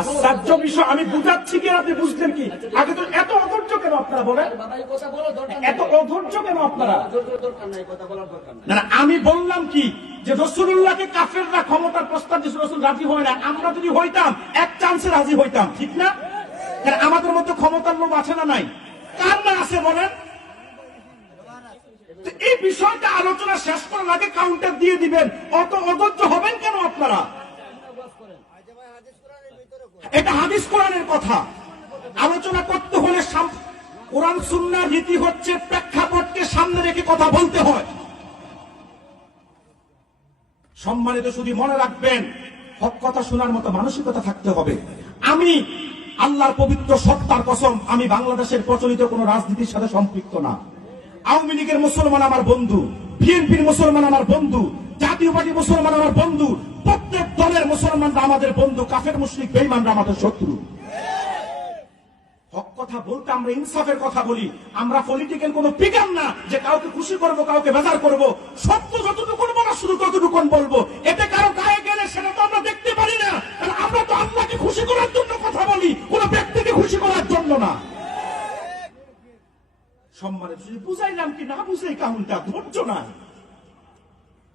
আশ্চর্য বিষয় আমি বুঝাচ্ছি কি আপনি বুঝলেন কি? আগে তো এত অধৈর্য কেন আপনারা বলেন? এত অধৈর্য কেন আপনারা? দরকার নাই না আমি বললাম কি? যে রসুল্লাহকে কাফেররা ক্ষমতার প্রস্তাব দিয়েছে রসুল রাজি হয় না। আমরা যদি হইতাম এক চান্সে রাজি হইতাম ঠিক না? আমাদের মধ্যে ক্ষমতার লোক আছে না নাই? কার না আছে বলেন? এই বিষয়টা আলোচনা শেষ করার আগে কাউন্টার দিয়ে দিবেন। অত অধৈর্য হবেন কেন আপনারা? এটা হাদিস কোরআনের কথা। আলোচনা করতে হলে কোরআন সুন্নার রীতি হচ্ছে প্রেক্ষাপটকে সামনে রেখে কথা বলতে হয়। সম্মানিত শুধু মনে রাখবেন, হক কথা শোনার মতো মানসিকতা থাকতে হবে। আমি আল্লাহর পবিত্র সত্তার কসম, আমি বাংলাদেশের প্রচলিত কোন রাজনীতির সাথে সম্পৃক্ত না। আওয়ামী লীগের মুসলমান আমার বন্ধু, বিএনপির মুসলমান আমার বন্ধু জাতীয় পার্টি মুসলমান আমার বন্ধু দলের মুসলমানরা আমাদের বন্ধু, কাফের মুসলিক বেইমানরা আমাদের শত্রু। হক কথা বলতে আমরা ইনসাফের কথা বলি। আমরা পলিটিক্যাল কোনো না যে কাউকে খুশি করব, কাউকে বেজার করব। সত্য যতটুকু বলা শুধু ততটুকু বলব। এতে কারও গায়ে গেলে সেটা তো আমরা দেখতে পারি না। কারণ আমরা তো আল্লাহকে খুশি করার জন্য কথা বলি, কোনো ব্যক্তিকে খুশি করার জন্য না। সম্মানিত বুঝাইলাম কি না বুঝাই কাউন্টা ধৈর্য না